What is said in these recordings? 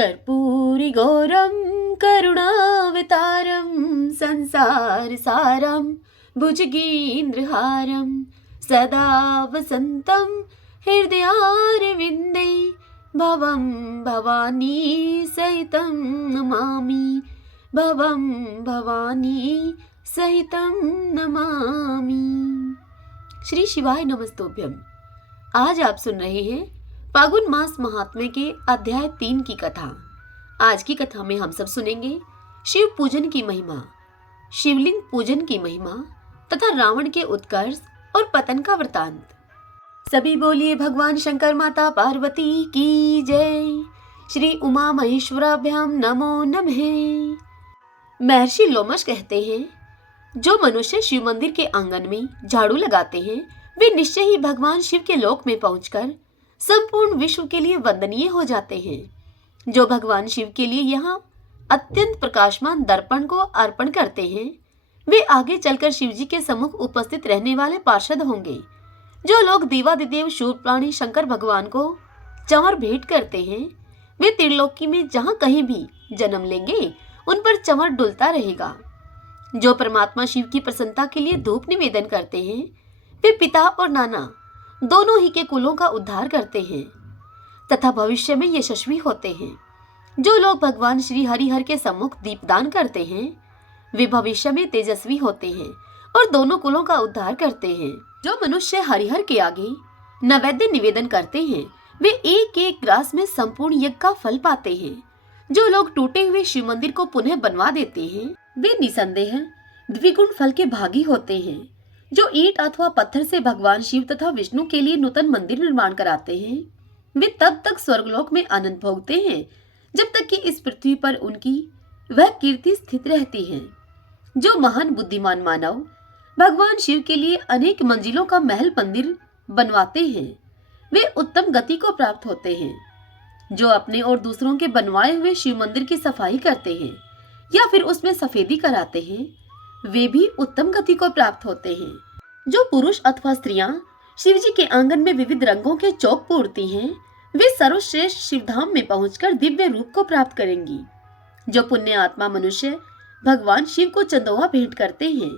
कर्पूरिगौरं करुणावतारं संसारसारं भुजगेन्द्रहारं सदा वसन्तं हृदयारविन्दे भवं भवानी सहितं नमामि भवं भवानी सहितं नमामि। श्री शिवाय नमस्तोभ्यम। आज आप सुन रहे हैं फागुन मास महात्म्य के अध्याय 3 की कथा। आज की कथा में हम सब सुनेंगे शिव पूजन की महिमा, शिवलिंग पूजन की महिमा तथा रावण के उत्कर्ष और पतन का वृतांत। सभी बोलिए भगवान शंकर माता पार्वती की जय। श्री उमा महेश्वराभ्याम नमो नमः। महर्षि लोमश कहते हैं, जो मनुष्य शिव मंदिर के आंगन में झाड़ू लगाते हैं वे निश्चय ही भगवान शिव के लोक में पहुंचकर संपूर्ण विश्व के लिए वंदनीय हो जाते हैं। जो भगवान शिव के लिए यहाँ अत्यंत प्रकाशमान दर्पण को अर्पण करते हैं वे आगे चलकर शिव जी के सम्मुख उपस्थित रहने वाले पार्षद होंगे। जो लोग देवादिदेव शूर प्राणी शंकर भगवान को चंवर भेंट करते हैं वे त्रिलोकी में जहाँ कहीं भी जन्म लेंगे उन पर चंवर डुलता रहेगा। जो परमात्मा शिव की प्रसन्नता के लिए धूप निवेदन करते हैं वे पिता और नाना दोनों ही के कुलों का उद्धार करते हैं तथा भविष्य में यशस्वी होते हैं। जो लोग भगवान श्री हरिहर के सम्मुख दीपदान करते हैं वे भविष्य में तेजस्वी होते हैं और दोनों कुलों का उद्धार करते हैं। जो मनुष्य हरिहर के आगे नैवेद्य निवेदन करते हैं वे एक एक ग्रास में संपूर्ण यज्ञ का फल पाते हैं। जो लोग टूटे हुए शिव मंदिर को पुनः बनवा देते हैं वे निसंदेह द्विगुण फल के भागी होते हैं। जो ईंट अथवा पत्थर से भगवान शिव तथा विष्णु के लिए नूतन मंदिर निर्माण कराते हैं वे तब तक स्वर्गलोक में आनंद भोगते हैं जब तक कि इस पृथ्वी पर उनकी वह कीर्ति स्थित रहती है। जो महान बुद्धिमान मानव भगवान शिव के लिए अनेक मंजिलों का महल मंदिर बनवाते हैं वे उत्तम गति को प्राप्त होते हैं। जो अपने और दूसरों के बनवाए हुए शिव मंदिर की सफाई करते हैं या फिर उसमें सफेदी कराते हैं वे भी उत्तम गति को प्राप्त होते हैं। जो पुरुष अथवा स्त्रियां शिव जी के आंगन में विविध रंगों के चौक पूरती हैं वे सर्वश्रेष्ठ शिवधाम में पहुंचकर दिव्य रूप को प्राप्त करेंगी। जो पुण्य आत्मा मनुष्य भगवान शिव को चंदोवा भेंट करते हैं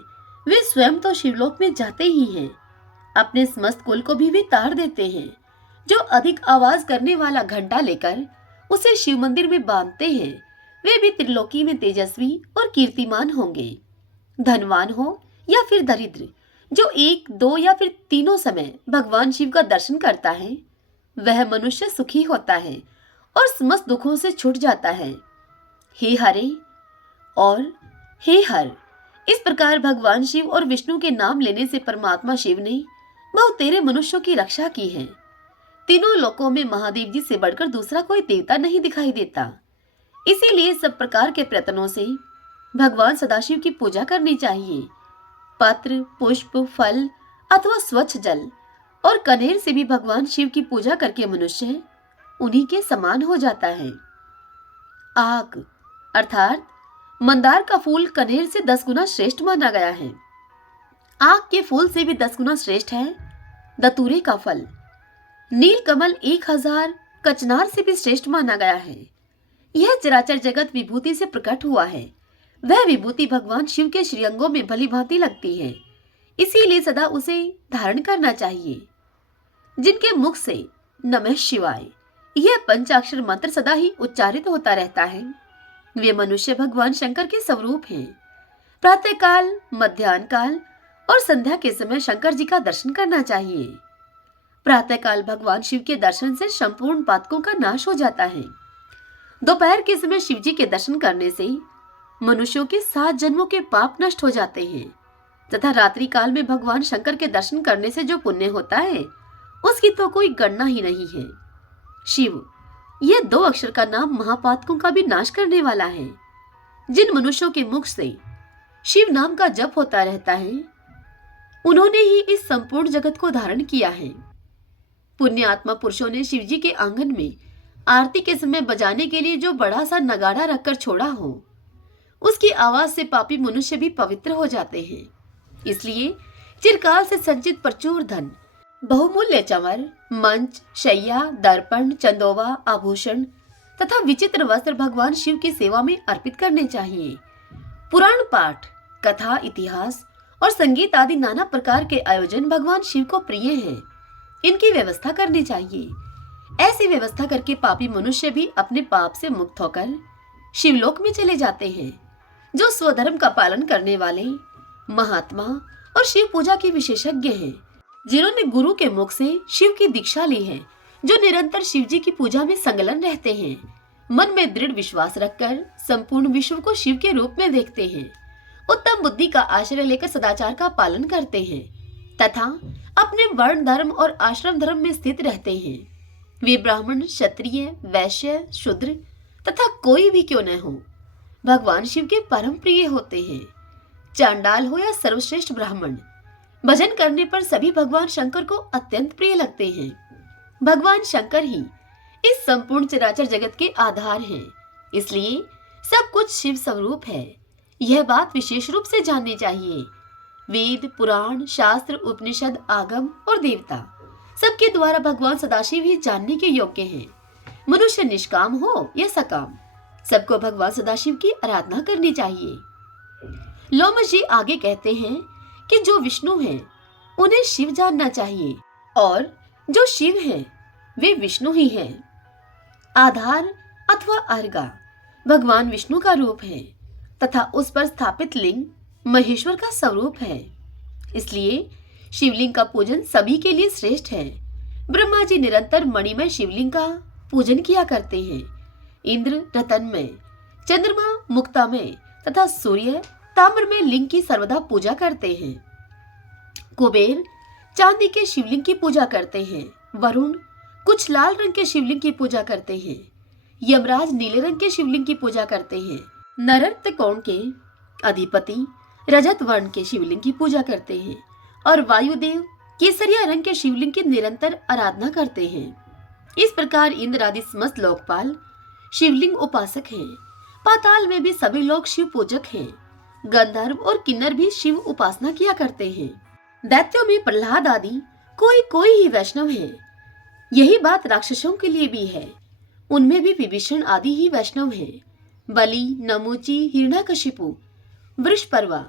वे स्वयं तो शिवलोक में जाते ही हैं, अपने समस्त कुल को भी वे तार देते हैं। जो अधिक आवाज करने वाला घंटा लेकर उसे शिव मंदिर में बांधते हैं वे भी त्रिलोकी में तेजस्वी और कीर्तिमान होंगे। धनवान हो या फिर दरिद्र, जो 1, 2 या फिर तीनों समय भगवान शिव का दर्शन करता है वह मनुष्य सुखी होता है और समस्त दुखों से छूट जाता है। हे हरे और हे हर, इस प्रकार भगवान शिव और विष्णु के नाम लेने से परमात्मा शिव ने बहुतेरे मनुष्यों की रक्षा की है। तीनों लोकों में महादेव जी से बढ़कर दूसरा कोई देवता नहीं दिखाई देता। इसीलिए सब प्रकार के प्रयत्नों से भगवान सदाशिव की पूजा करनी चाहिए। पत्र, पुष्प, फल अथवा स्वच्छ जल और कनेर से भी भगवान शिव की पूजा करके मनुष्य उन्हीं के समान हो जाता है। आक अर्थात मंदार का फूल कनेर से 10 गुना श्रेष्ठ माना गया है। आक के फूल से भी 10 गुना श्रेष्ठ है दतूरे का फल। नील कमल 1000 कचनार से भी श्रेष्ठ माना गया है। यह चराचर जगत विभूति से प्रकट हुआ है। वह विभूति भगवान शिव के श्रीअंगों में भली भांति लगती है, इसीलिए सदा उसे धारण करना चाहिए। जिनके मुख से नमः शिवाय यह पंचाक्षर मंत्र सदा ही उच्चारित होता रहता है वे मनुष्य भगवान शंकर के स्वरूप हैं। प्रातः काल, मध्याह्न काल और संध्या के समय शंकर जी का दर्शन करना चाहिए। प्रातः काल भगवान शिव के दर्शन से संपूर्ण पातकों का नाश हो जाता है। दोपहर के समय शिव जी के दर्शन करने से मनुष्यों के 7 जन्मों के पाप नष्ट हो जाते हैं तथा रात्रि काल में भगवान शंकर के दर्शन करने से जो पुण्य होता है उसकी तो कोई गणना ही नहीं है। शिव यह 2 अक्षर का नाम महापातकों का भी नाश करने वाला है। जिन मनुष्यों के मुख से शिव नाम का जप होता रहता है उन्होंने ही इस संपूर्ण जगत को धारण किया है। पुण्य आत्मा पुरुषों ने शिव जी के आंगन में आरती के समय बजाने के लिए जो बड़ा सा नगाड़ा रखकर छोड़ा हो उसकी आवाज से पापी मनुष्य भी पवित्र हो जाते हैं। इसलिए चिरकाल से संचित प्रचुर धन, बहुमूल्य चंवर, मंच, शैया, दर्पण, चंदोवा, आभूषण तथा विचित्र वस्त्र भगवान शिव की सेवा में अर्पित करने चाहिए। पुराण पाठ, कथा, इतिहास और संगीत आदि नाना प्रकार के आयोजन भगवान शिव को प्रिय हैं। इनकी व्यवस्था करनी चाहिए। ऐसी व्यवस्था करके पापी मनुष्य भी अपने पाप से मुक्त होकर शिवलोक में चले जाते हैं। जो स्वधर्म का पालन करने वाले महात्मा और शिव पूजा के विशेषज्ञ हैं, जिन्होंने गुरु के मुख से शिव की दीक्षा ली है, जो निरंतर शिव जी की पूजा में संलग्न रहते हैं, मन में दृढ़ विश्वास रखकर संपूर्ण विश्व को शिव के रूप में देखते हैं, उत्तम बुद्धि का आश्रय लेकर सदाचार का पालन करते हैं तथा अपने वर्ण धर्म और आश्रम धर्म में स्थित रहते हैं। वे ब्राह्मण, क्षत्रिय, वैश्य, शूद्र तथा कोई भी क्यों न हो, भगवान शिव के परम प्रिय होते हैं। चांडाल हो या सर्वश्रेष्ठ ब्राह्मण, भजन करने पर सभी भगवान शंकर को अत्यंत प्रिय लगते हैं। भगवान शंकर ही इस संपूर्ण चराचर जगत के आधार हैं, इसलिए सब कुछ शिव स्वरूप है। यह बात विशेष रूप से जाननी चाहिए। वेद, पुराण, शास्त्र, उपनिषद, आगम और देवता सबके द्वारा भगवान सदाशिव ही जानने के योग्य हैं। मनुष्य निष्काम हो या सकाम, सबको भगवान सदाशिव की आराधना करनी चाहिए। लोमश जी आगे कहते हैं कि जो विष्णु हैं उन्हें शिव जानना चाहिए और जो शिव हैं वे विष्णु ही हैं। आधार अथवा अर्गा भगवान विष्णु का रूप है तथा उस पर स्थापित लिंग महेश्वर का स्वरूप है। इसलिए शिवलिंग का पूजन सभी के लिए श्रेष्ठ है। ब्रह्मा जी निरंतर मणिमय शिवलिंग का पूजन किया करते हैं। इंद्र रतन में, चंद्रमा मुक्ता में तथा सूर्य ताम्र में लिंग की सर्वदा पूजा करते हैं। कुबेर चांदी के शिवलिंग की पूजा करते हैं। वरुण कुछ लाल रंग के शिवलिंग की पूजा करते हैं। यमराज नीले रंग के शिवलिंग की पूजा करते हैं। नरक त्रिकोण के अधिपति रजत वर्ण के शिवलिंग की पूजा करते हैं और वायुदेव केसरिया रंग के शिवलिंग की निरंतर आराधना करते हैं। इस प्रकार इंद्र आदि समस्त लोकपाल शिवलिंग उपासक हैं। पाताल में भी सभी लोग शिव पूजक हैं। गंधर्व और किन्नर भी शिव उपासना किया करते हैं। दैत्यों में प्रहलाद आदि कोई कोई ही वैष्णव है। यही बात राक्षसों के लिए भी है। उनमें भी विभीषण आदि ही वैष्णव हैं। बलि, नमूची, हिरण्याकशिपु, वृषपर्वा,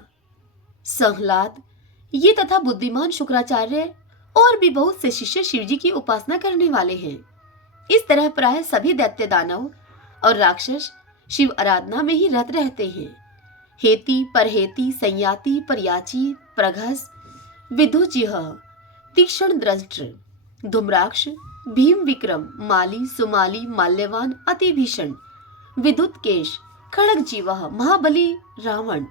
संहलाद ये तथा बुद्धिमान शुक्राचार्य और भी बहुत से शिष्य शिवजी की उपासना करने वाले हैं। इस तरह प्राय सभी दैत्य, दानव और राक्षस शिव आराधना में ही रत रहते हैं। हेती, परहेती, संयाति, परयाची, प्रघस, विदुजिह, तीक्ष्ण दृष्ट, धूम्राक्ष, भीम विक्रम, माली, सुमाली, माल्यवान, अति भीषण, विद्युत केश, खड़ग जीवह, महाबली रावण,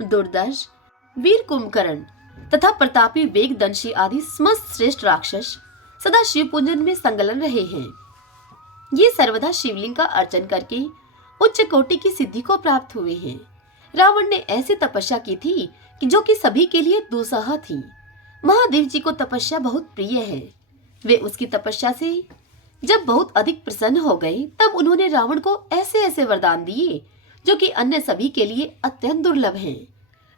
दुर्दर्श, वीर कुंभकर्ण तथा प्रतापी वेगदंशी आदि समस्त श्रेष्ठ राक्षस सदा शिव पूजन में संलग्न रहे हैं। ये सर्वदा शिवलिंग का अर्चन करके उच्च कोटि की सिद्धि को प्राप्त हुए हैं। रावण ने ऐसी तपस्या की थी कि जो कि सभी के लिए दुस्सह थी। महादेव जी को तपस्या बहुत प्रिय है। वे उसकी तपस्या से जब बहुत अधिक प्रसन्न हो गए, तब उन्होंने रावण को ऐसे ऐसे वरदान दिए जो कि अन्य सभी के लिए अत्यंत दुर्लभ हैं।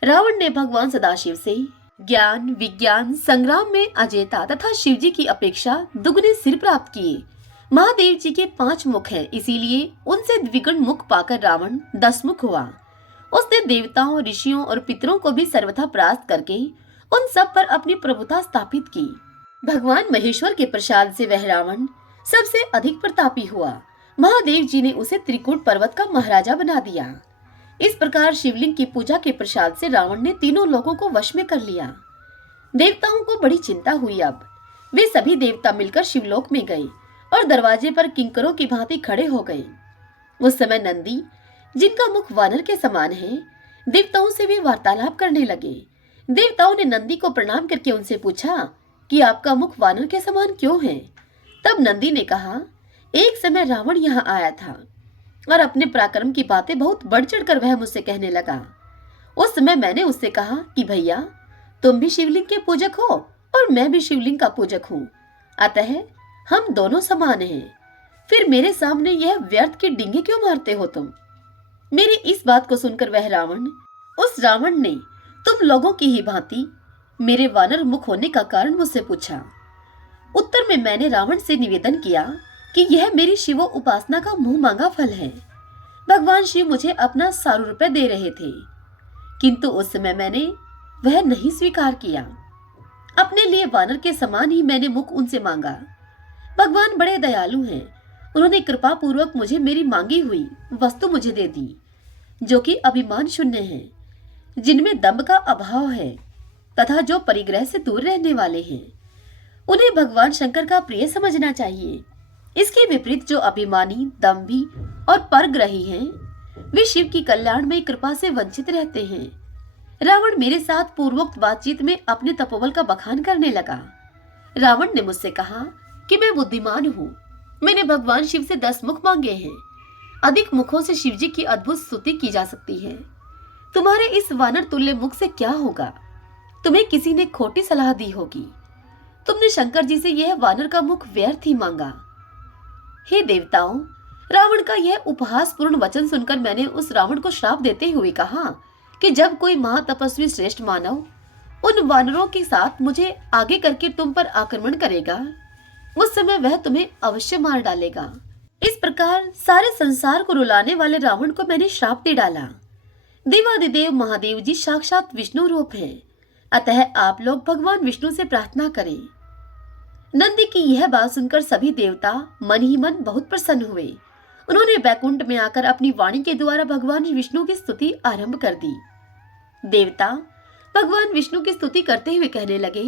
रावण ने भगवान सदाशिव से ज्ञान, विज्ञान, संग्राम में अजेता तथा शिवजी की अपेक्षा दुगने सिर प्राप्त किए। महादेव जी के 5 मुख हैं, इसीलिए उनसे द्विगुण मुख पाकर रावण 10 मुख हुआ। उसने देवताओं, ऋषियों और पितरों को भी सर्वथा परास्त करके उन सब पर अपनी प्रभुता स्थापित की। भगवान महेश्वर के प्रसाद से वह रावण सबसे अधिक प्रतापी हुआ। महादेव जी ने उसे त्रिकूट पर्वत का महाराजा बना दिया। इस प्रकार शिवलिंग की पूजा के प्रसाद से रावण ने तीनों लोगों को वश में कर लिया। देवताओं को बड़ी चिंता हुई। अब वे सभी देवता मिलकर शिवलोक में गए और दरवाजे पर किंकरों की भांति खड़े हो गए। उस समय नंदी, जिनका मुख वानर के समान है, देवताओं से भी वार्तालाप करने लगे। देवताओं ने नंदी को प्रणाम करके उनसे पूछा कि आपका मुख वानर के समान क्यों है? तब नंदी ने कहा, एक समय रावण यहाँ आया था और अपने पराक्रम की बातें बहुत बढ़ चढ़कर वह मुझसे कहने लगा। उस समय मैंने उससे कहा कि भैया, तुम भी शिवलिंग के पूजक हो और मैं भी शिवलिंग का पूजक हूँ, अतः हम दोनों समान हैं। फिर मेरे सामने यह व्यर्थ के डींगे क्यों मारते हो तुम? मेरी इस बात को सुनकर वह रावण, उस रावण ने तुम लोगों की ही भांति मेरे वानर मुख होने का कारण मुझसे पूछा। उत्तर में मैंने रावण से निवेदन किया कि यह मेरी शिव उपासना का मुंह मांगा फल है। भगवान शिव मुझे अपना 100 रुपए दे रहे थे, किंतु उस समय मैंने वह नहीं स्वीकार किया। अपने लिए वानर के समान ही मैंने मुख उनसे मांगा। भगवान बड़े दयालु हैं, उन्होंने कृपा पूर्वक मुझे मेरी मांगी हुई वस्तु मुझे दे दी, जो कि अभिमान शून्य है, जिनमें दंभ का अभाव है तथा जो परिग्रह से दूर रहने वाले हैं। उन्हें भगवान शंकर का प्रिय समझना चाहिए। इसके विपरीत जो अभिमानी, दंभी और परग्रही हैं, वे शिव की कल्याणमयी कृपा से वंचित रहते हैं। रावण मेरे साथ पूर्वोक्त बातचीत में अपने तपोबल का बखान करने लगा। रावण ने मुझसे कहा कि मैं बुद्धिमान हूँ, मैंने भगवान शिव से 10 मुख मांगे हैं। अधिक मुखों से शिव जी की अद्भुत स्तुति की जा सकती है। तुम्हारे इस वानर तुल्य मुख से क्या होगा? तुम्हें किसी ने खोटी सलाह दी होगी। तुमने शंकर जी से यह वानर का मुख व्यर्थ ही मांगा। हे देवताओं, रावण का यह उपहासपूर्ण वचन सुनकर मैंने उस रावण को श्राप देते हुए कहा कि जब कोई महातपस्वी श्रेष्ठ मानव उन वानरों के साथ मुझे आगे करके तुम पर आक्रमण करेगा, उस समय वह तुम्हें अवश्य मार डालेगा। इस प्रकार सारे संसार को रुलाने वाले रावण को मैंने श्राप दे डाला। देवादिदेव महादेव जी साक्षात विष्णु रूप हैं, अतः आप लोग भगवान विष्णु से प्रार्थना करें। नंदी की यह बात सुनकर सभी देवता मन ही मन बहुत प्रसन्न हुए। उन्होंने बैकुंठ में आकर अपनी वाणी के द्वारा भगवान विष्णु की स्तुति आरंभ कर दी। देवता भगवान विष्णु की स्तुति करते हुए कहने लगे,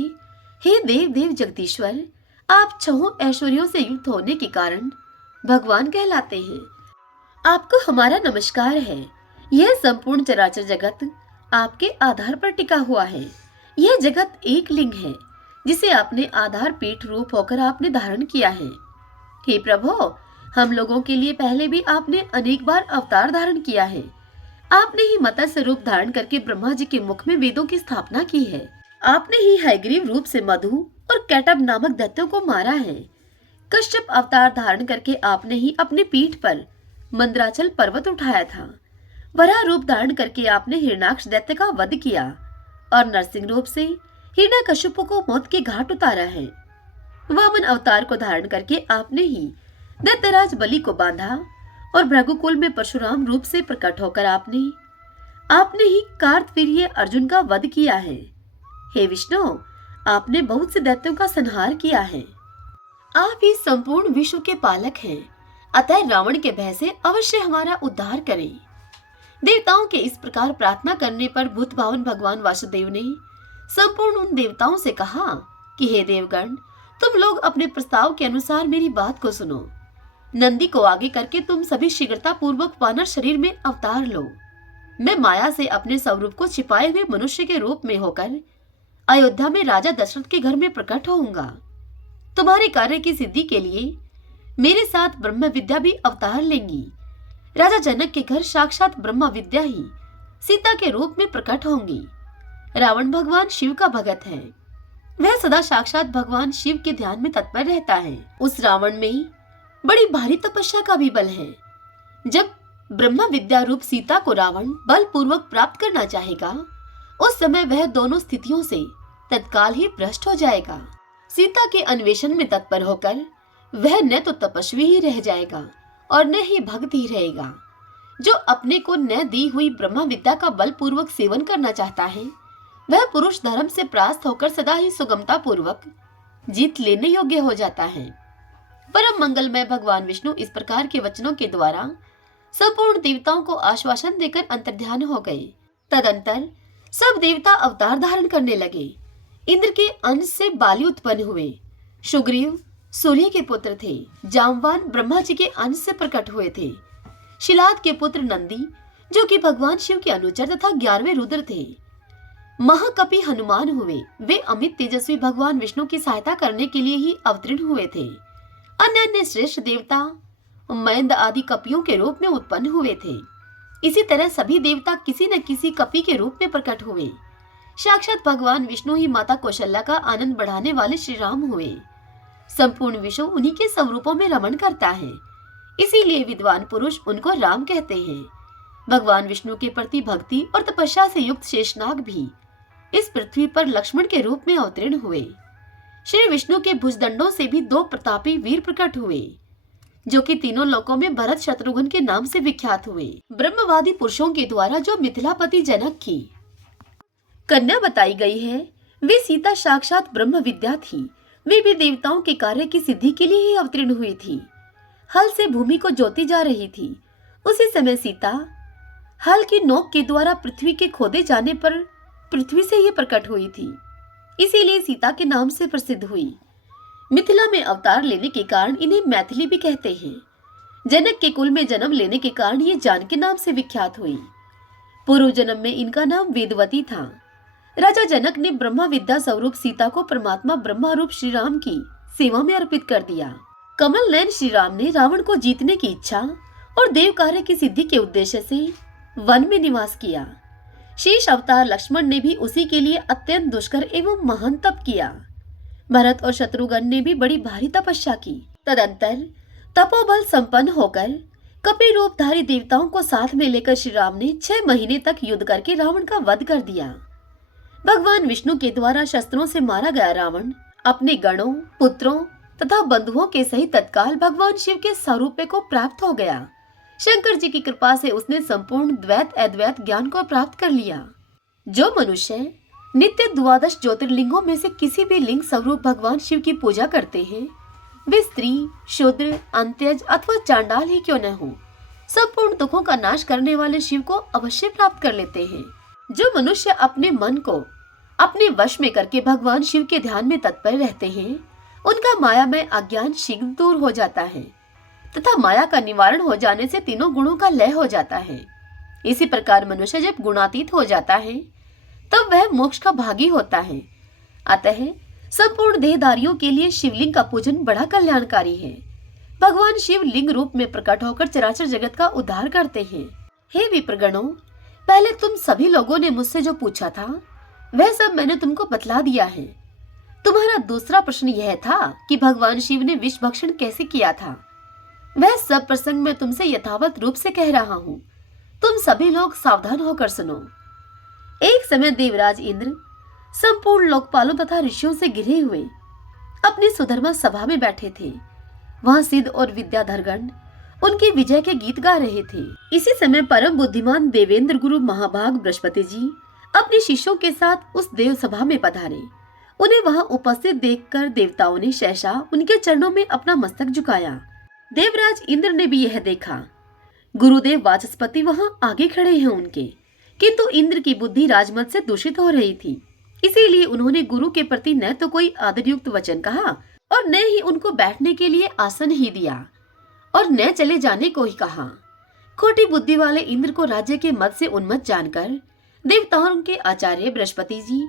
हे देव देव जगदीश्वर, आप 6 ऐश्वर्यों से युक्त होने के कारण भगवान कहलाते हैं। आपको हमारा नमस्कार है। यह संपूर्ण चराचर जगत आपके आधार पर टिका हुआ है। यह जगत एक लिंग है, जिसे आपने आधार पीठ रूप होकर आपने धारण किया है। हे प्रभु, हम लोगों के लिए पहले भी आपने अनेक बार अवतार धारण किया है। आपने ही मत्स्य रूप धारण करके ब्रह्मा जी के मुख में वेदों की स्थापना की है। आपने ही हयग्रीव रूप से मधु और कैटब नामक दैत्यों को मारा है। कश्यप अवतार धारण करके आपने ही अपने पीठ पर मंद्राचल पर्वत उठाया था। वराह रूप धारण करके आपने हिरणाक्ष दैत्य का वध किया और नरसिंह रूप से हिरण्यकशिपु को मौत के घाट उतारा है। वामन अवतार को धारण करके आपने ही दैत्यराज बलि को बांधा और भृगुकुल में परशुराम रूप से प्रकट होकर आपने ही कार्तवीर्य अर्जुन का वध किया है। हे विष्णु, आपने बहुत से दैत्यों का संहार किया है। आप ही संपूर्ण विश्व के पालक हैं, अतः रावण के भय से अवश्य हमारा उद्धार करें। देवताओं के इस प्रकार प्रार्थना करने पर भूत भावन भगवान वासुदेव ने संपूर्ण उन देवताओं से कहा कि हे देवगण, तुम लोग अपने प्रस्ताव के अनुसार मेरी बात को सुनो। नंदी को आगे करके तुम सभी शीघ्रता पूर्वक वानर शरीर में अवतार लो। मैं माया से अपने स्वरूप को छिपाए हुए मनुष्य के रूप में होकर अयोध्या में राजा दशरथ के घर में प्रकट होऊंगा। तुम्हारे कार्य की सिद्धि के लिए मेरे साथ ब्रह्म विद्या भी अवतार लेंगी। राजा जनक के घर साक्षात ब्रह्म विद्या ही सीता के रूप में प्रकट होंगी। रावण भगवान शिव का भगत है, वह सदा साक्षात भगवान शिव के ध्यान में तत्पर रहता है। उस रावण में बड़ी भारी तपस्या का भी बल है। जब ब्रह्म विद्या रूप सीता को रावण बल पूर्वक प्राप्त करना चाहेगा, उस समय वह दोनों स्थितियों से तत्काल ही भ्रष्ट हो जाएगा। सीता के अन्वेषण में तत्पर होकर वह न तो तपस्वी ही रह जाएगा और न ही भक्त ही रहेगा। जो अपने को न दी हुई ब्रह्म विद्या का बल पूर्वक सेवन करना चाहता है, वह पुरुष धर्म से परास्त होकर सदा ही सुगमता पूर्वक जीत लेने योग्य हो जाता है। परम मंगलमय भगवान विष्णु इस प्रकार के वचनों के द्वारा संपूर्ण देवताओं को आश्वासन देकर अंतर्ध्यान हो गए। तदंतर सब देवता अवतार धारण करने लगे। इंद्र के अंश से बाली उत्पन्न हुए। सुग्रीव सूर्य के पुत्र थे। जामवान ब्रह्मा जी के अंश से प्रकट हुए थे। शिलाद के पुत्र नंदी, जो कि भगवान शिव के अनुचर तथा 11वें रुद्र थे। महाकपि हनुमान हुए। वे अमित तेजस्वी भगवान विष्णु की सहायता करने के लिए ही अवतीर्ण हुए थे। अन्य अन्य श्रेष्ठ देवता मैंद आदि कपियों के रूप में उत्पन्न हुए थे। इसी तरह सभी देवता किसी न किसी कपि के रूप में प्रकट हुए। साक्षात भगवान विष्णु ही माता कौशल्या का आनंद बढ़ाने वाले श्री राम हुए। संपूर्ण विश्व उन्हीं के स्वरूपों में रमण करता है, इसीलिए विद्वान पुरुष उनको राम कहते हैं। भगवान विष्णु के प्रति भक्ति और तपस्या से युक्त शेषनाग भी इस पृथ्वी पर लक्ष्मण के रूप में अवतीर्ण हुए। श्री विष्णु के भुजदंडों से भी 2 प्रतापी वीर प्रकट हुए। जो कि तीनों लोकों में भरत शत्रुघ्न के नाम से विख्यात हुए। ब्रह्मवादी पुरुषों के द्वारा जो मिथिलापति जनक की कन्या बताई गई है, वे सीता साक्षात ब्रह्म विद्या थी। वे भी देवताओं के कार्य की सिद्धि के लिए ही अवतीर्ण हुई थी। हल से भूमि को जोती जा रही थी। उसी समय सीता हल की नोक के द्वारा पृथ्वी के खोदे जाने पर पृथ्वी से ही प्रकट हुई थी, इसीलिए सीता के नाम से प्रसिद्ध हुई। मिथिला में अवतार लेने के कारण इन्हें मैथिली भी कहते हैं। जनक के कुल में जन्म लेने के कारण ये जान के नाम से विख्यात हुई। पूर्व जन्म में इनका नाम वेदवती था। राजा जनक ने ब्रह्मा विद्या स्वरूप सीता को परमात्मा ब्रह्मा रूप श्री राम की सेवा में अर्पित कर दिया। कमल नयन श्री राम ने रावण को जीतने की इच्छा और देव कार्य की सिद्धि के उद्देश्य से वन में निवास किया। शेष अवतार लक्ष्मण ने भी उसी के लिए अत्यंत दुष्कर एवं महान तप किया। भरत और शत्रुघ्न ने भी बड़ी भारी तपस्या की। तदंतर तपोबल संपन्न होकर कपि रूपधारी देवताओं को साथ में लेकर श्री राम ने 6 महीने तक युद्ध करके रावण का वध कर दिया। भगवान विष्णु के द्वारा शस्त्रों से मारा गया रावण अपने गणों, पुत्रों तथा बंधुओं के सहित तत्काल भगवान शिव के स्वरूप को प्राप्त हो गया। शंकर जी की कृपा से उसने संपूर्ण द्वैत अद्वैत ज्ञान को प्राप्त कर लिया। जो मनुष्य नित्य 12 ज्योतिर्लिंगों में से किसी भी लिंग स्वरूप भगवान शिव की पूजा करते हैं, वे स्त्री, शूद्र, अंत्यज अथवा चांडाल ही क्यों न हो, संपूर्ण दुखों का नाश करने वाले शिव को अवश्य प्राप्त कर लेते हैं। जो मनुष्य अपने मन को अपने वश में करके भगवान शिव के ध्यान में तत्पर रहते हैं, उनका माया में अज्ञान शीघ्र दूर हो जाता है तथा माया का निवारण हो जाने से तीनों गुणों का लय हो जाता है। इसी प्रकार मनुष्य जब गुणातीत हो जाता है तब वह मोक्ष का भागी होता है। अतः संपूर्ण देहधारियों के लिए शिवलिंग का पूजन बड़ा कल्याणकारी है। भगवान शिव लिंग रूप में प्रकट होकर चराचर जगत का उद्धार करते हैं। हे विप्रगणों, पहले तुम सभी लोगों ने मुझसे जो पूछा था वह सब मैंने तुमको बतला दिया है। तुम्हारा दूसरा प्रश्न यह था कि भगवान शिव ने विष भक्षण कैसे किया था। वह सब प्रसंग मैं तुमसे यथावत रूप से कह रहा हूँ। तुम सभी लोग सावधान होकर सुनो। एक समय देवराज इंद्र संपूर्ण लोकपालों तथा ऋषियों से घिरे हुए अपनी सुधर्मा सभा में बैठे थे। वहां सिद्ध और विद्याधरगण उनकी विजय के गीत गा रहे थे। इसी समय परम बुद्धिमान देवेंद्र गुरु महाभाग बृहस्पति जी अपने शिष्यों के साथ उस देव सभा में पधारे। उन्हें वहां उपस्थित देखकर देवताओं ने सहसा उनके चरणों में अपना मस्तक झुकाया। देवराज इंद्र ने भी यह देखा। गुरुदेव वाचस्पति वहां आगे खड़े हैं उनके, किंतु इंद्र की बुद्धि राजमत से दूषित हो रही थी। इसीलिए उन्होंने गुरु के प्रति न तो कोई आदरयुक्त वचन कहा और न ही उनको बैठने के लिए आसन ही दिया और न चले जाने को ही कहा। खोटी बुद्धि वाले इंद्र को राज्य के मत से उन्मत्त जानकर देवताओं के आचार्य बृहस्पति जी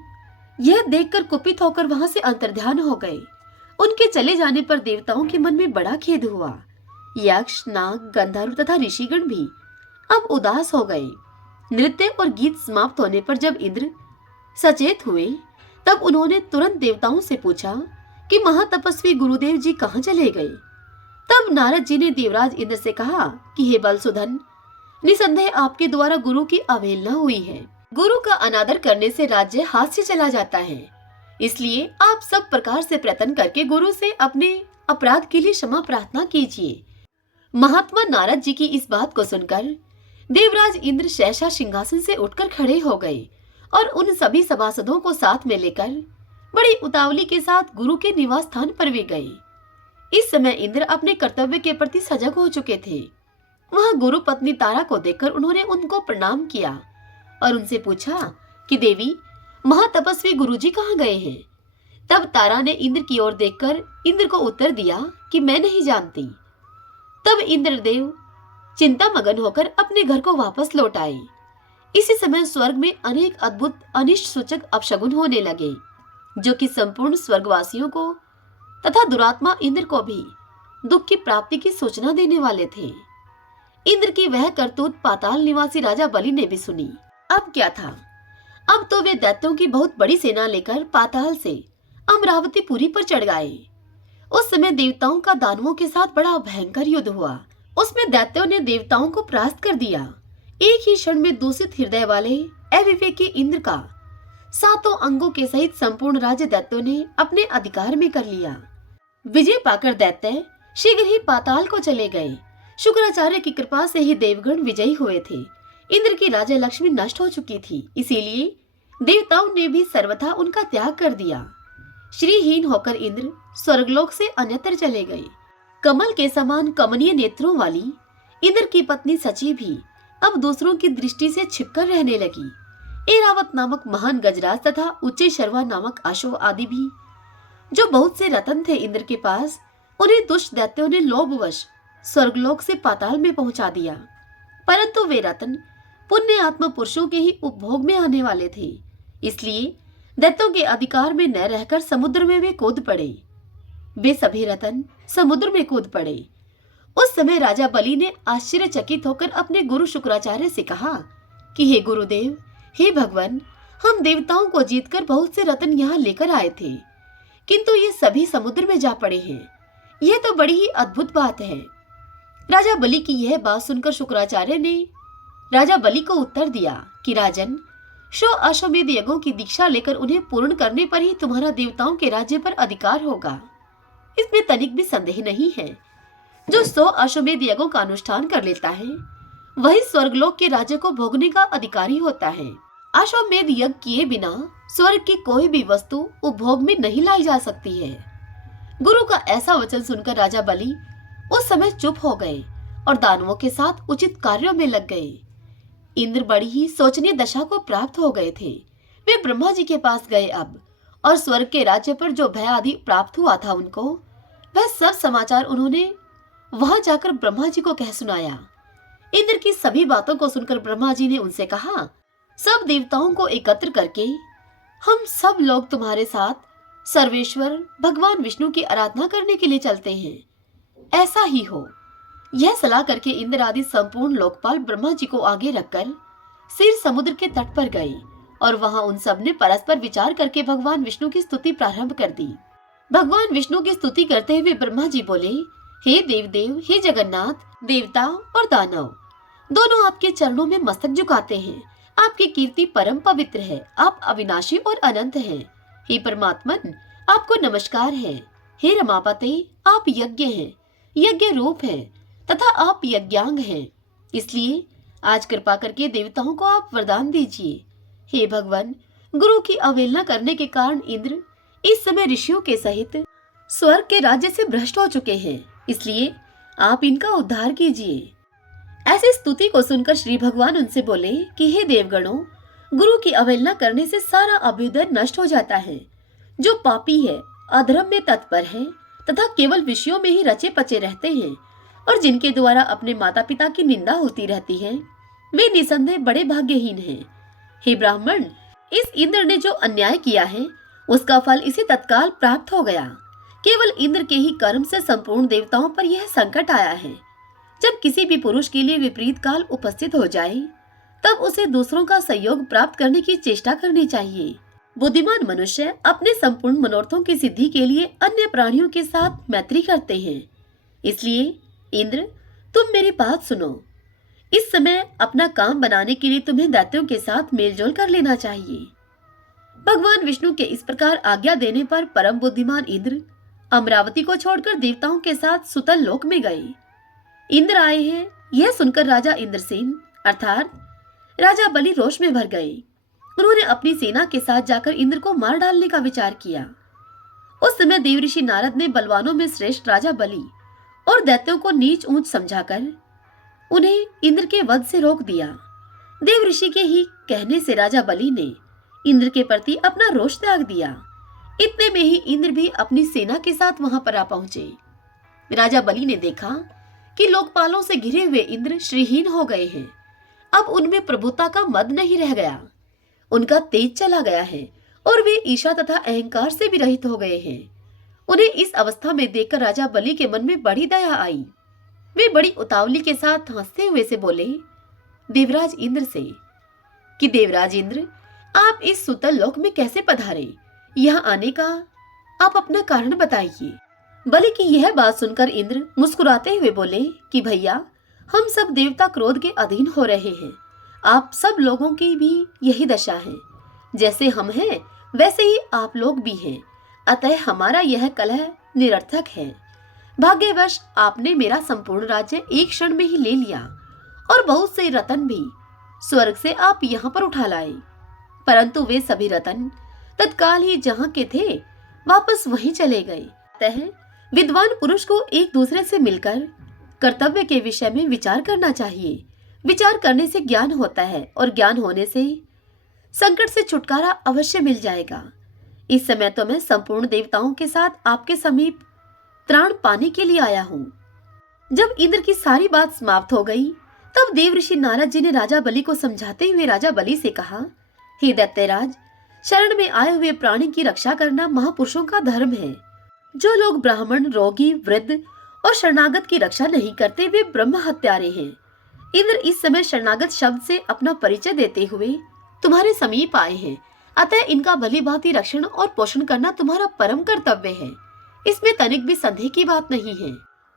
यह देखकर कुपित होकर वहां से अंतर्ध्यान हो गए। उनके चले जाने पर देवताओं के मन में बड़ा खेद हुआ। यक्ष, नाग, गंधर्व तथा ऋषिगण भी अब उदास हो गए। नृत्य और गीत समाप्त होने पर जब इंद्र सचेत हुए तब उन्होंने तुरंत देवताओं से पूछा कि महातपस्वी गुरुदेव जी कहाँ चले गए। तब नारद जी ने देवराज इंद्र से कहा कि हे बलसुधन, निसंदेह आपके द्वारा गुरु की अवहेलना हुई है। गुरु का अनादर करने से राज्य हाथ से चला जाता है। इसलिए आप सब प्रकार से प्रयत्न करके गुरु से अपने अपराध के लिए क्षमा प्रार्थना कीजिए। महात्मा नारद जी की इस बात को सुनकर देवराज इंद्र सहसा सिंहासन से उठकर खड़े हो गए और उन सभी सभासदों को साथ में लेकर बड़ी उतावली के साथ गुरु के निवास स्थान पर वे गए। इस समय इंद्र अपने कर्तव्य के प्रति सजग हो चुके थे। वहां गुरु पत्नी तारा को देखकर उन्होंने उनको प्रणाम किया और उनसे पूछा कि देवी, महातपस्वी गुरुजी कहाँ गए हैं। तब तारा ने इंद्र की ओर देखकर इंद्र को उत्तर दिया कि मैं नहीं जानती। तब इंद्रदेव चिंता मगन होकर अपने घर को वापस लौट आए। इसी समय स्वर्ग में अनेक अद्भुत अनिष्ट सूचक अपशगुन होने लगे, जो कि संपूर्ण स्वर्गवासियों को तथा दुरात्मा इंद्र को भी दुख की प्राप्ति की सूचना देने वाले थे। इंद्र की वह करतूत पाताल निवासी राजा बलि ने भी सुनी। अब क्या था, अब तो वे दैत्यों की बहुत बड़ी सेना लेकर पाताल से अमरावतीपुरी पर चढ़ गए। उस समय देवताओं का दानवों के साथ बड़ा भयंकर युद्ध हुआ। उसमें दैत्यों ने देवताओं को परास्त कर दिया। एक ही क्षण में दूषित हृदय वाले अविवेकी इंद्र का 7 अंगों के सहित संपूर्ण राज्य दैत्यों ने अपने अधिकार में कर लिया। विजय पाकर दैत्य शीघ्र ही पाताल को चले गए। शुक्राचार्य की कृपा से ही देवगण विजयी हुए थे। इंद्र की राजा लक्ष्मी नष्ट हो चुकी थी, इसीलिए देवताओं ने भी सर्वथा उनका त्याग कर दिया। श्रीहीन होकर इंद्र स्वर्गलोक से अन्यत्र चले गए। कमल के समान कमनीय नेत्रों वाली इंद्र की पत्नी सची भी अब दूसरों की दृष्टि से छिपकर रहने लगी। एरावत नामक महान गजराज तथा उच्चे शर्वा नामक अशो आदि भी, जो बहुत से रतन थे इंद्र के पास, उन्हें दुष्ट दैत्यों ने लोभवश स्वर्गलोक से पाताल में पहुंचा दिया। परंतु वे रतन पुण्य आत्म पुरुषों के ही उपभोग में आने वाले थे, इसलिए दैत्यों के अधिकार में न रहकर समुद्र में वे कूद पड़े। वे सभी रतन समुद्र में कूद पड़े। उस समय राजा बलि ने आश्चर्यचकित होकर अपने गुरु शुक्राचार्य से कहा कि हे गुरुदेव, हे भगवान, हम देवताओं को जीतकर बहुत से रत्न यहाँ लेकर आए थे, किंतु ये सभी समुद्र में जा पड़े हैं। यह तो बड़ी ही अद्भुत बात है। राजा बलि की यह बात सुनकर शुक्राचार्य ने राजा बलि को उत्तर दिया कि राजन, 100 अश्वमेध यज्ञों की दीक्षा लेकर उन्हें पूर्ण करने पर ही तुम्हारा देवताओं के राज्य पर अधिकार होगा। इसमें तनिक भी संदेह नहीं है। जो 100 अश्वमेध यज्ञों का अनुष्ठान कर लेता है, वही स्वर्गलोक के राज्य को भोगने का अधिकारी होता है। अश्वमेध यज्ञ किए बिना स्वर्ग की कोई भी वस्तु उपभोग में नहीं लाई जा सकती है। गुरु का ऐसा वचन सुनकर राजा बलि उस समय चुप हो गए और दानवों के साथ उचित कार्यों में लग गए। इंद्र बड़ी ही सोचनीय दशा को प्राप्त हो गए थे। वे ब्रह्मा जी के पास गए अब, और स्वर्ग के राज्य पर जो भय आदि प्राप्त हुआ था उनको, वह सब समाचार उन्होंने वहां जाकर ब्रह्मा जी को कह सुनाया। इंद्र की सभी बातों को सुनकर ब्रह्मा जी ने उनसे कहा, सब देवताओं को एकत्र करके हम सब लोग तुम्हारे साथ सर्वेश्वर भगवान विष्णु की आराधना करने के लिए चलते हैं। ऐसा ही हो। यह सलाह करके इंद्र आदि संपूर्ण लोकपाल ब्रह्मा जी को आगे रखकर सिर समुद्र के तट पर गए और वहां उन सब ने परस्पर विचार करके भगवान विष्णु की स्तुति प्रारंभ कर दी। भगवान विष्णु की स्तुति करते हुए ब्रह्मा जी बोले, हे देवदेव, हे जगन्नाथ, देवता और दानव दोनों आपके चरणों में मस्तक झुकाते हैं। आपकी कीर्ति परम पवित्र है। आप अविनाशी और अनंत हैं। हे परमात्मन, आपको नमस्कार है। हे रमापते, आप यज्ञ हैं, यज्ञ रूप हैं तथा आप यज्ञांग हैं। इसलिए आज कृपा करके देवताओं को आप वरदान दीजिए। हे भगवान, गुरु की अवहेलना करने के कारण इंद्र इस समय ऋषियों के सहित स्वर्ग के राज्य से भ्रष्ट हो चुके हैं, इसलिए आप इनका उद्धार कीजिए। ऐसी स्तुति को सुनकर श्री भगवान उनसे बोले कि हे देवगणों, गुरु की अवहेलना करने से सारा अभ्युदय नष्ट हो जाता है। जो पापी है, अधर्म में तत्पर है तथा केवल विषयों में ही रचे पचे रहते हैं और जिनके द्वारा अपने माता पिता की निंदा होती रहती है, वे निसंदेह बड़े भाग्यहीन हैं। हे ब्राह्मण, इस इंद्र ने जो अन्याय किया है उसका फल इसे तत्काल प्राप्त हो गया। केवल इंद्र के ही कर्म से संपूर्ण देवताओं पर यह संकट आया है। जब किसी भी पुरुष के लिए विपरीत काल उपस्थित हो जाए, तब उसे दूसरों का सहयोग प्राप्त करने की चेष्टा करनी चाहिए। बुद्धिमान मनुष्य अपने संपूर्ण मनोरथों की सिद्धि के लिए अन्य प्राणियों के साथ मैत्री करते हैं। इसलिए इंद्र, तुम मेरी बात सुनो। इस समय अपना काम बनाने के लिए तुम्हें दैत्यों के साथ मेलजोल कर लेना चाहिए। भगवान विष्णु के इस प्रकार आज्ञा देने पर परम बुद्धिमान इंद्र अमरावती को छोड़कर देवताओं के साथ सुतल लोक में गए। इंद्र आए हैं यह सुनकर राजा इंद्रसेन अर्थात राजा बलि रोष में भर गए। उन्होंने अपनी सेना के साथ जाकर इंद्र को मार डालने का विचार किया। उस समय देवऋषि नारद ने बलवानों में श्रेष्ठ राजा बलि और दैत्यों को नीच ऊंच समझाकर उन्हें इंद्र के वध से रोक दिया। देवऋषि के ही कहने से राजा बलि ने इंद्र के प्रति अपना रोष त्याग दिया। इतने में ही इंद्र भी अपनी सेना के साथ वहां पर आ पहुंचे। राजा बलि ने देखा कि लोकपालों से घिरे हुए इंद्र श्रीहीन हो गए हैं। अब उनमें प्रभुता का मद नहीं रह गया, उनका तेज चला गया है और वे ईर्ष्या तथा अहंकार से भी रहित हो गए हैं। उन्हें इस अवस्था में देखकर राजा बलि के मन में बड़ी दया आई। वे बड़ी उतावली के साथ हंसते हुए से बोले देवराज इंद्र से कि देवराज इंद्र, आप इस सुतल लोक में कैसे पधारे? यहाँ आने का आप अपना कारण बताइए। बलि की यह बात सुनकर इंद्र मुस्कुराते हुए बोले कि भैया, हम सब देवता क्रोध के अधीन हो रहे हैं। आप सब लोगों की भी यही दशा है। जैसे हम हैं वैसे ही आप लोग भी हैं, अतः हमारा यह कलह निरर्थक है। भाग्यवश आपने मेरा संपूर्ण राज्य एक क्षण में ही ले लिया और बहुत से रतन भी स्वर्ग से आप यहाँ पर उठा लाए, परंतु वे सभी रतन तत्काल ही जहाँ के थे वापस वहीं चले गए। अतः विद्वान पुरुष को एक दूसरे से मिलकर कर्तव्य के विषय में विचार करना चाहिए। विचार करने से ज्ञान होता है और ज्ञान होने से संकट से छुटकारा अवश्य मिल जाएगा। इस समय तो मैं संपूर्ण देवताओं के साथ आपके समीप त्राण पाने के लिए आया हूँ। जब इंद्र की सारी बात समाप्त हो गई, तब देव ऋषि नारद जी ने राजा बलि को समझाते हुए राजा बलि से कहा, हे दैत्यराज, शरण में आए हुए प्राणी की रक्षा करना महापुरुषों का धर्म है। जो लोग ब्राह्मण, रोगी, वृद्ध और शरणागत की रक्षा नहीं करते वे ब्रह्म हत्यारे हैं। इंद्र इस समय शरणागत शब्द से अपना परिचय देते हुए तुम्हारे समीप आए हैं, अतः इनका भली भांति रक्षण और पोषण करना तुम्हारा परम कर्तव्य है। इसमें तनिक भी संदेह की बात नहीं है।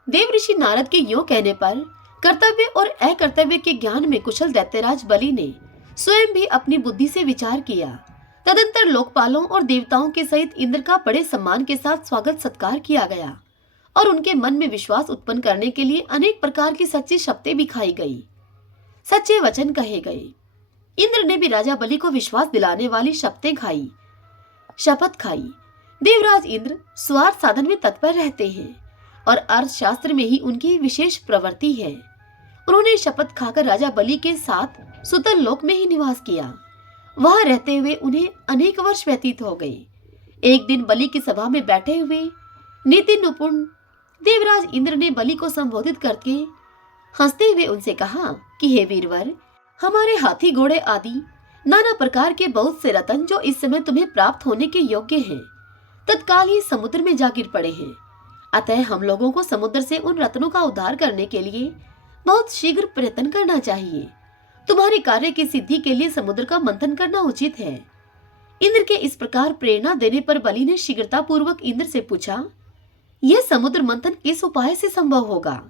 देव ऋषि नारद के यूं कहने पर कर्तव्य और अकर्तव्य के ज्ञान में कुशल दैत्यराज बलि ने स्वयं भी अपनी बुद्धि से विचार किया। तदंतर लोकपालों और देवताओं के सहित इंद्र का बड़े सम्मान के साथ स्वागत सत्कार किया गया और उनके मन में विश्वास उत्पन्न करने के लिए अनेक प्रकार की सच्ची शपथें भी खाई गई, सच्चे वचन कहे गए। इंद्र ने भी राजा बलि को विश्वास दिलाने वाली शपथ खाई। देवराज इंद्र स्वार्थ साधन में तत्पर रहते हैं और अर्थशास्त्र में ही उनकी विशेष प्रवृत्ति है। उन्होंने शपथ खाकर राजा बलि के साथ सुतल लोक में ही निवास किया। वहां रहते हुए उन्हें अनेक वर्ष व्यतीत हो गए। एक दिन बलि की सभा में बैठे हुए नीति निपुण देवराज इंद्र ने बलि को संबोधित करके हंसते हुए उनसे कहा कि हे वीरवर, हमारे हाथी, घोड़े आदि नाना प्रकार के बहुत से रतन जो इस समय तुम्हें प्राप्त होने के योग्य हैं, तत्काल ही समुद्र में जा गिर पड़े हैं। अतः हम लोगों को समुद्र से उन रत्नों का उद्धार करने के लिए बहुत शीघ्र प्रयत्न करना चाहिए। तुम्हारे कार्य की सिद्धि के लिए समुद्र का मंथन करना उचित है। इंद्र के इस प्रकार प्रेरणा देने पर बलि ने शीघ्रता पूर्वक इंद्र से पूछा, यह समुद्र मंथन किस उपाय से संभव होगा?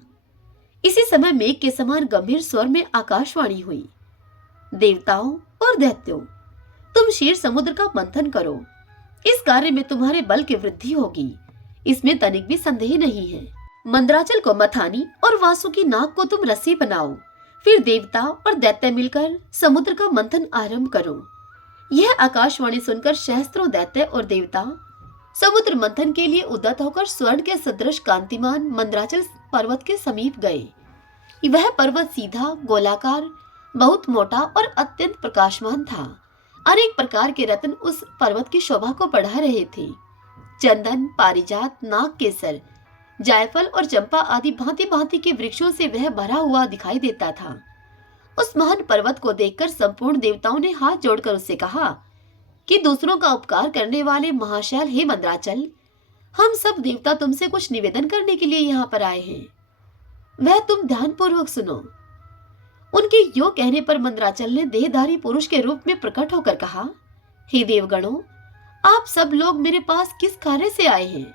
इसी समय मेघ के समान गंभीर स्वर में आकाशवाणी हुई, देवताओं और दैत्यों, तुम क्षीर समुद्र का मंथन करो। इस कार्य में तुम्हारे बल की वृद्धि होगी, इसमें तनिक भी संदेह नहीं है। मंदराचल को मथानी और वासुकी नाग को तुम रस्सी बनाओ। फिर देवता और दैत्य मिलकर समुद्र का मंथन आरंभ करो। यह आकाशवाणी सुनकर सहस्त्रों दैत्य और देवता समुद्र मंथन के लिए उद्यत होकर स्वर्ण के सदृश कांतिमान मंदराचल पर्वत के समीप गए। वह पर्वत सीधा, गोलाकार, बहुत मोटा और अत्यंत प्रकाशमान था। अनेक प्रकार के रत्न उस पर्वत की शोभा को बढ़ा रहे थे। चंदन, पारिजात, नाग केसर, जायफल और चंपा आदि भांति भांति के वृक्षों से वह भरा हुआ दिखाई देता था। उस महान पर्वत को देखकर संपूर्ण देवताओं ने हाथ जोड़कर उससे कहा कि दूसरों का उपकार करने वाले महाशैल हे मंदराचल, हम सब देवता तुमसे कुछ निवेदन करने के लिए यहाँ पर आए हैं, वह तुम ध्यान पूर्वक सुनो। उनके यो कहने पर मंदराचल ने देहधारी पुरुष के रूप में प्रकट होकर कहा, हे देवगणों, आप सब लोग मेरे पास किस कार्य से आए हैं,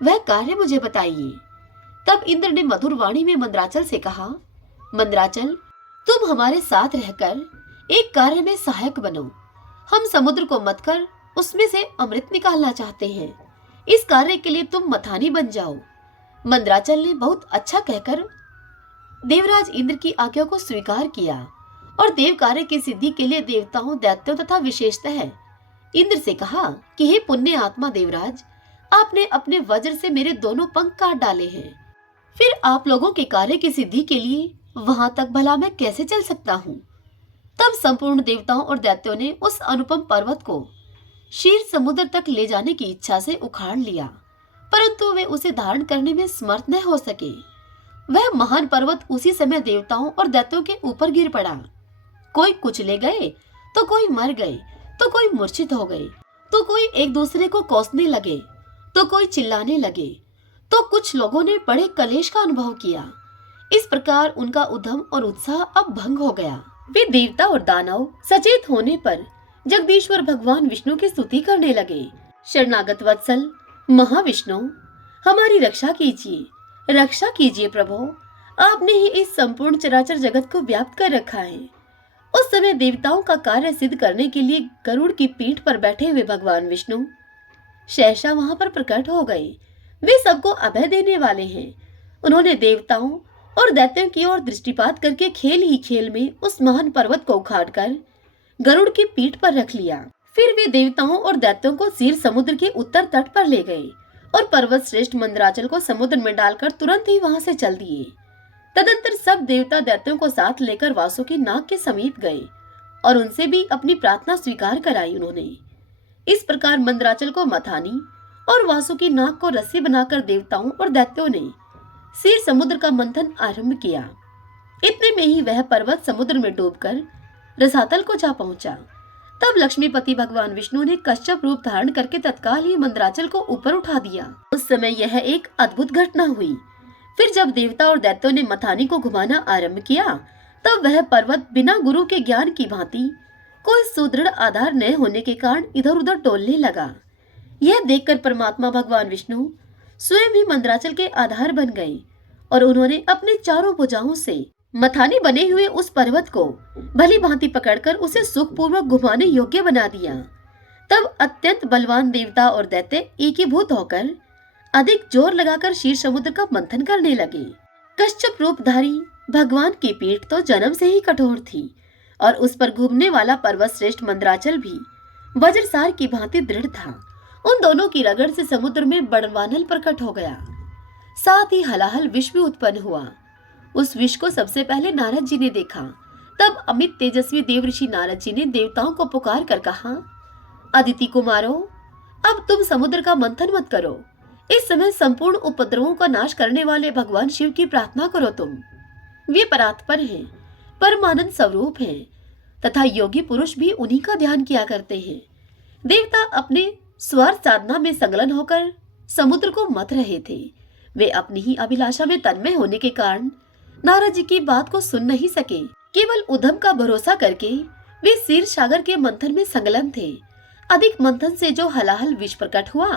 वह कार्य मुझे बताइए। तब इंद्र ने मधुर वाणी में मंदराचल से कहा, मंदराचल, तुम हमारे साथ रहकर एक कार्य में सहायक बनो। हम समुद्र को मथ कर उसमें से अमृत निकालना चाहते हैं। इस कार्य के लिए तुम मथानी बन जाओ। मंदराचल ने बहुत अच्छा कहकर देवराज इंद्र की आज्ञा को स्वीकार किया और देव कार्य की सिद्धि के लिए देवताओं, दैत्यों तथा विशेषतः इंद्र से कहा कि हे पुण्य आत्मा देवराज, आपने अपने वज्र से मेरे दोनों पंख काट डाले हैं। फिर आप लोगों के कार्य की सिद्धि के लिए वहां तक भला मैं कैसे चल सकता हूँ? तब संपूर्ण देवताओं और दैत्यों ने उस अनुपम पर्वत को क्षीर समुद्र तक ले जाने की इच्छा से उखाड़ लिया, परंतु वे उसे धारण करने में समर्थ न हो सके। वह महान पर्वत उसी समय देवताओं और दैत्यों के ऊपर गिर पड़ा। कोई कुचले गए, तो कोई मर गए, तो कोई मूर्छित हो गए, तो कोई एक दूसरे को कोसने लगे, तो कोई चिल्लाने लगे, तो कुछ लोगों ने बड़े कलेश का अनुभव किया। इस प्रकार उनका उद्यम और उत्साह अब भंग हो गया। वे देवता और दानव सचेत होने पर जगदीश्वर भगवान विष्णु की स्तुति करने लगे। शरणागत वत्सल महाविष्णु, हमारी रक्षा कीजिए प्रभु, आपने ही इस संपूर्ण चराचर जगत को व्याप्त कर रखा है। उस समय देवताओं का कार्य सिद्ध करने के लिए गरुड़ की पीठ पर बैठे हुए भगवान विष्णु सहसा वहां पर प्रकट हो गए। वे सबको अभय देने वाले हैं। उन्होंने देवताओं और दैत्यों की ओर दृष्टिपात करके खेल ही खेल में उस महान पर्वत को उखाड़कर गरुड़ की पीठ पर रख लिया। फिर वे देवताओं और दैत्यों को क्षीर समुद्र के उत्तर तट पर ले गए और पर्वत श्रेष्ठ मंदराचल को समुद्र में डालकर तुरंत ही वहां से चल दिए। तदंतर सब देवता दैत्यों को साथ लेकर वासुकी नाग के समीप गए और उनसे भी अपनी प्रार्थना स्वीकार कराई। उन्होंने इस प्रकार मंदराचल को मथानी और वासुकी नाग को रस्सी बनाकर देवताओं और दैत्यों ने क्षीर समुद्र का मंथन आरंभ किया। इतने में ही वह पर्वत समुद्र में डूबकर रसातल को जा पहुंचा। तब लक्ष्मीपति भगवान विष्णु ने कश्यप रूप धारण करके तत्काल ही मंदराचल को ऊपर उठा दिया। उस समय यह एक अद्भुत घटना हुई। फिर जब देवता और दैत्यों ने मथानी को घुमाना आरंभ किया, तब वह पर्वत बिना गुरु के ज्ञान की भांति कोई सुदृढ़ आधार न होने के कारण इधर उधर डोलने लगा। यह देखकर परमात्मा भगवान विष्णु स्वयं ही मंदराचल के आधार बन गए और उन्होंने अपने चारों भुजाओं से मथानी बने हुए उस पर्वत को भली भांति पकड़कर उसे सुखपूर्वक घुमाने योग्य बना दिया। तब अत्यंत बलवान देवता और दैत्य एकीभूत होकर अधिक जोर लगाकर क्षीर समुद्र का मंथन करने लगे। कश्यप रूपधारी भगवान की पीठ तो जन्म से ही कठोर थी और उस पर घूमने वाला पर्वत श्रेष्ठ मंदराचल भी वज्रसार की भांति दृढ़ था। उन दोनों की रगड़ से समुद्र में बड़वानल प्रकट हो गया। साथ ही हलाहल विष भी उत्पन्न हुआ। उस विष को सबसे पहले नारद जी ने देखा। तब अमित तेजस्वी देवऋषि नारद जी ने देवताओं को पुकार कर कहा, अदिति कुमारो, अब तुम समुद्र का मंथन मत करो। इस समय संपूर्ण उपद्रवों का नाश करने वाले भगवान शिव की प्रार्थना करो। तुम वे परात्पर हैं, परमानंद स्वरूप हैं तथा योगी पुरुष भी उन्हीं का ध्यान किया करते हैं। देवता अपने स्वार्थ साधना में संलग्न होकर समुद्र को मथ रहे थे। वे अपनी ही अभिलाषा में तन्मय होने के कारण नारद जी की बात को सुन नहीं सके। केवल उधम का भरोसा करके वे क्षीर सागर के मंथन में संलग्न थे। अधिक मंथन से जो हलाहल विष प्रकट हुआ,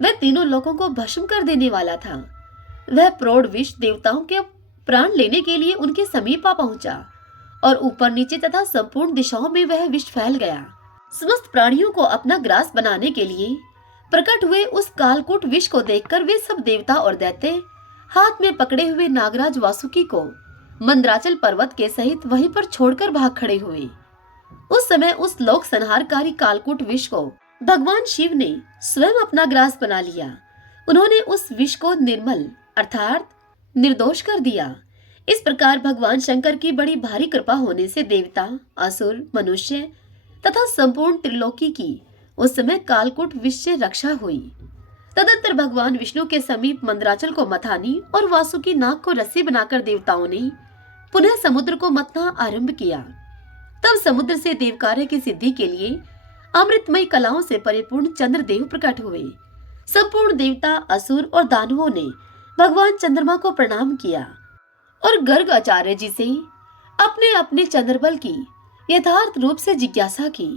वह तीनों लोगों को भस्म कर देने वाला था। वह प्रौढ़ विष देवताओं के प्राण लेने के लिए उनके समीप आ पहुंचा और ऊपर नीचे तथा संपूर्ण दिशाओं में वह विष फैल गया। समस्त प्राणियों को अपना ग्रास बनाने के लिए प्रकट हुए उस कालकूट विष को देखकर वे सब देवता और दैत्य हाथ में पकड़े हुए नागराज वासुकी को मंदराचल पर्वत के सहित वहीं पर छोड़कर भाग खड़े हुए। उस समय उस लोक संहारकारी कालकूट विष को भगवान शिव ने स्वयं अपना ग्रास बना लिया। उन्होंने उस विष को निर्मल अर्थात निर्दोष कर दिया। इस प्रकार भगवान शंकर की बड़ी भारी कृपा होने से देवता, असुर, मनुष्य तथा संपूर्ण त्रिलोकी की उस समय कालकूट विष से रक्षा हुई। तदंतर भगवान विष्णु के समीप मंदराचल को मथानी और वासुकी नाग को रस्सी बनाकर देवताओं ने पुनः समुद्र को मथना आरंभ किया। तब समुद्र से देव कार्य की सिद्धि के लिए अमृतमय कलाओं से परिपूर्ण चंद्रदेव प्रकट हुए। संपूर्ण देवता, असुर और दानवों ने भगवान चंद्रमा को प्रणाम किया और गर्ग आचार्य जी से अपने अपने चंद्रबल की यथार्थ रूप से जिज्ञासा की।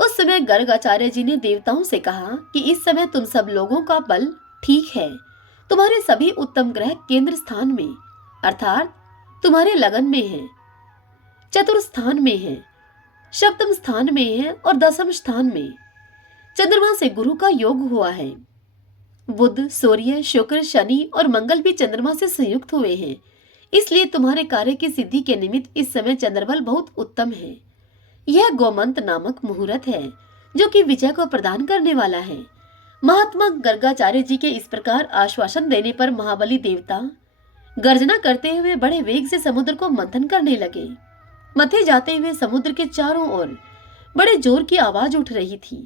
उस समय गर्ग आचार्य जी ने देवताओं से कहा कि इस समय तुम सब लोगों का बल ठीक है। तुम्हारे सभी उत्तम ग्रह केंद्र स्थान में अर्थात तुम्हारे लगन में है, चतुर्थ स्थान में है, सप्तम स्थान में है और दसम स्थान में। चंद्रमा से गुरु का योग हुआ है। बुध, सूर्य, शुक्र, शनि और मंगल भी चंद्रमा से संयुक्त हुए हैं। इसलिए तुम्हारे कार्य की सिद्धि के निमित्त इस समय चंद्रबल बहुत उत्तम है। यह गोमंत नामक मुहूर्त है जो कि विजय को प्रदान करने वाला है। महात्मा गर्गाचार्य जी के इस प्रकार आश्वासन देने पर महाबली देवता गर्जना करते हुए बड़े वेग से समुद्र को मंथन करने लगे। मथे जाते हुए समुद्र के चारों ओर बड़े जोर की आवाज उठ रही थी।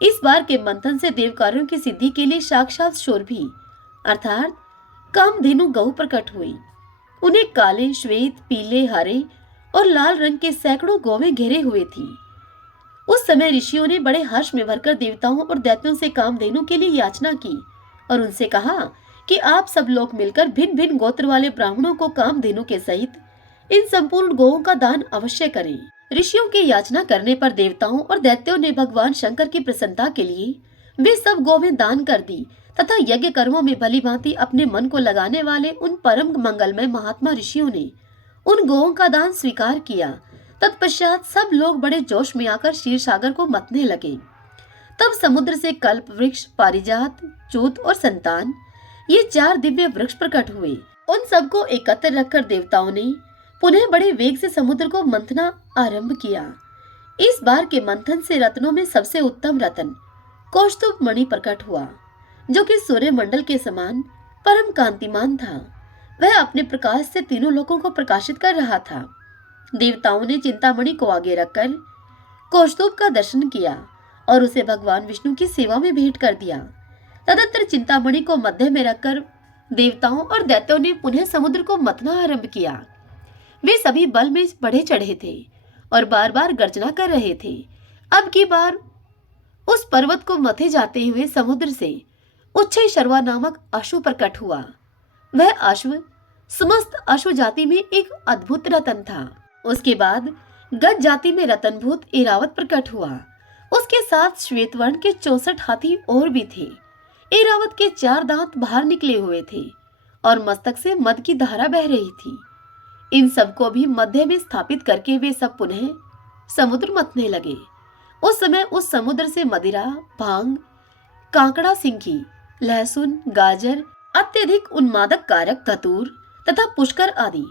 इस बार के मंथन से देव कार्यों की सिद्धि के लिए साक्षात शोरभी अर्थात कामधेनु गौ प्रकट हुई। उन्हें काले, श्वेत, पीले, हरे और लाल रंग के सैकड़ों गौवें घेरे हुए थी। उस समय ऋषियों ने बड़े हर्ष में भरकर देवताओं और दैत्यों से कामधेनु के लिए याचना की और उनसे कहा कि आप सब लोग मिलकर भिन्न भिन्न गोत्र वाले ब्राह्मणों को कामधेनु के सहित इन संपूर्ण गौओं का दान अवश्य करें। ऋषियों की याचना करने पर देवताओं और दैत्यों ने भगवान शंकर की प्रसन्नता के लिए वे सब गौवें दान कर दी तथा यज्ञ कर्मों में भली भांति अपने मन को लगाने वाले उन परम मंगलमय महात्मा ऋषियों ने उन गौओं का दान स्वीकार किया। तत्पश्चात सब लोग बड़े जोश में आकर क्षीर सागर को मथने लगे। तब समुद्र से कल्प वृक्ष, पारिजात, चूत और संतान ये 4 दिव्य वृक्ष प्रकट हुए। उन सबको एकत्र रखकर देवताओं ने पुनः बड़े वेग से समुद्र को मंथना आरंभ किया। इस बार के मंथन से रत्नों में सबसे उत्तम रत्न कौस्तुभ मणि प्रकट हुआ, जो कि सूर्य मंडल के समान परम कांतिमान था। वह अपने प्रकाश से तीनों लोकों को प्रकाशित कर रहा था। देवताओं ने चिंतामणि को आगे रखकर कौस्तुभ का दर्शन किया और उसे भगवान विष्णु की सेवा में भेंट कर दिया। तदंतर चिंतामणि को मध्य में रखकर देवताओं और दैत्यों ने पुनः समुद्र को मथना आरंभ किया। वे सभी बल में बढ़े चढ़े थे और बार बार गर्जना कर रहे थे। अब की बार उस पर्वत को मथे जाते हुए समुद्र से उच्छय शर्वा नामक अश्व प्रकट हुआ। वह अश्व समस्त अश्व जाति में एक अद्भुत रतन था। उसके बाद गज जाति में रतनभूत ऐरावत प्रकट हुआ। उसके साथ श्वेत वर्ण के 64 हाथी और भी थे। ऐरावत के 4 दांत बाहर निकले हुए थे और मस्तक से मद की धारा बह रही थी। इन सबको भी मध्य में स्थापित करके वे सब पुनः समुद्र मथने लगे। उस समय उस समुद्र से मदिरा, भांग, कांकड़ा सिंघी, लहसुन, गाजर, अत्यधिक उन्मादक कारक धतूर तथा पुष्कर आदि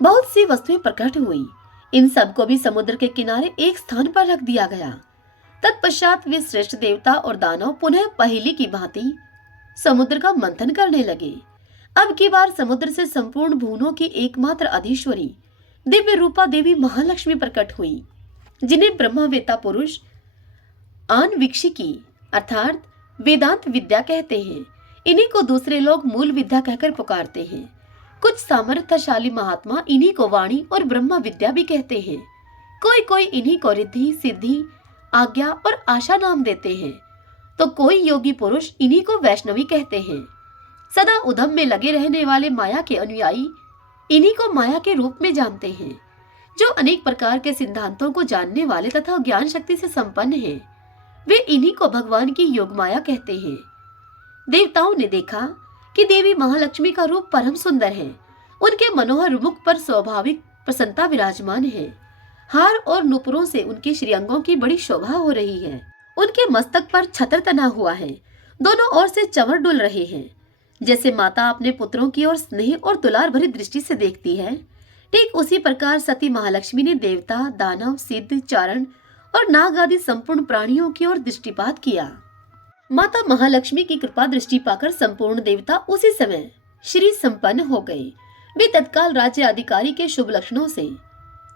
बहुत सी वस्तुएं प्रकट हुई। इन सबको भी समुद्र के किनारे एक स्थान पर रख दिया गया। तत्पश्चात वे श्रेष्ठ देवता और दानव पुनः पहली की भांति समुद्र का मंथन करने लगे। अब की बार समुद्र से संपूर्ण भुवनों की एकमात्र अधीश्वरी दिव्य रूपा देवी महालक्ष्मी प्रकट हुई, जिन्हें ब्रह्मवेत्ता पुरुष आनविक्षिकी अर्थात वेदांत विद्या कहते हैं। इन्हीं को दूसरे लोग मूल विद्या कहकर पुकारते हैं। कुछ सामर्थ्यशाली महात्मा इन्हीं को वाणी और ब्रह्म विद्या भी कहते हैं। कोई कोई इन्हीं को रिद्धि, सिद्धि, आज्ञा और आशा नाम देते हैं, तो कोई योगी पुरुष इन्हीं को वैष्णवी कहते हैं। सदा उधम में लगे रहने वाले माया के अनुयायी इन्हीं को माया के रूप में जानते हैं। जो अनेक प्रकार के सिद्धांतों को जानने वाले तथा ज्ञान शक्ति से संपन्न हैं, वे इन्हीं को भगवान की योग माया कहते हैं। देवताओं ने देखा कि देवी महालक्ष्मी का रूप परम सुंदर है। उनके मनोहर मुख पर स्वाभाविक प्रसन्नता विराजमान है। हार और नुपुरों से उनके श्रीअंगों की बड़ी शोभा हो रही है। उनके मस्तक पर छत्र तना हुआ है। दोनों ओर से चंवर डुल रहे हैं। जैसे माता अपने पुत्रों की ओर स्नेह और दुलार भरी दृष्टि से देखती है, ठीक उसी प्रकार सती महालक्ष्मी ने देवता, दानव, सिद्ध, चारण और नाग आदि संपूर्ण प्राणियों की ओर दृष्टिपात किया। माता महालक्ष्मी की कृपा दृष्टि पाकर संपूर्ण देवता उसी समय श्री संपन्न हो गए। वे तत्काल राज्य अधिकारी के शुभ लक्षणों से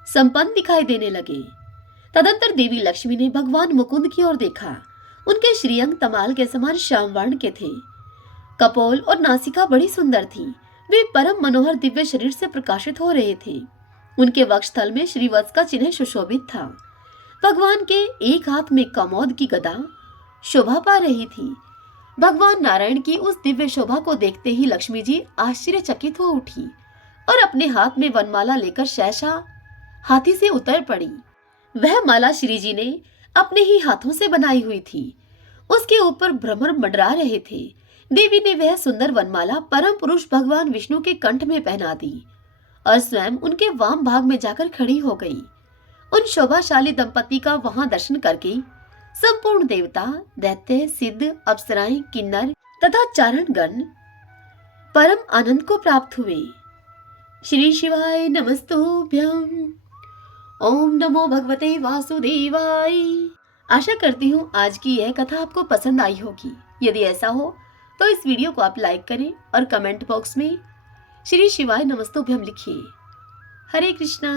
संपन्न दिखाई देने लगे। तदंतर देवी लक्ष्मी ने भगवान मुकुंद की ओर देखा। उनके श्रीअंग तमाल के समान श्याम वर्ण के थे। कपोल और नासिका बड़ी सुंदर थी। वे परम मनोहर दिव्य शरीर से प्रकाशित हो रहे थे। उनके वक्षस्थल में श्रीवत्स का चिन्ह सुशोभित था। भगवान के एक हाथ में कमोद की गदा शोभा पा रही थी। भगवान नारायण की उस दिव्य शोभा को देखते ही लक्ष्मी जी आश्चर्यचकित हो उठी और अपने हाथ में वनमाला लेकर सहसा हाथी से उतर पड़ी। वह माला श्री जी ने अपने ही हाथों से बनाई हुई थी। उसके ऊपर भ्रमर मंडरा रहे थे। देवी ने वह सुंदर वनमाला परम पुरुष भगवान विष्णु के कंठ में पहना दी और स्वयं उनके वाम भाग में जाकर खड़ी हो गई। उन शोभाशाली दंपति का वहां दर्शन करके संपूर्ण देवता, दैत्य, सिद्ध, अप्सराएं, किन्नर तथा चारणगण परम आनंद को प्राप्त हुए। श्री शिवाय नमस्तुभ्यं। ओम नमो भगवते वासुदेवाय। आशा करती हूँ आज की यह कथा आपको पसंद आई होगी। यदि ऐसा हो तो इस वीडियो को आप लाइक करें और कमेंट बॉक्स में श्री शिवाय नमस्तुभ्यं लिखिए। हरे कृष्णा।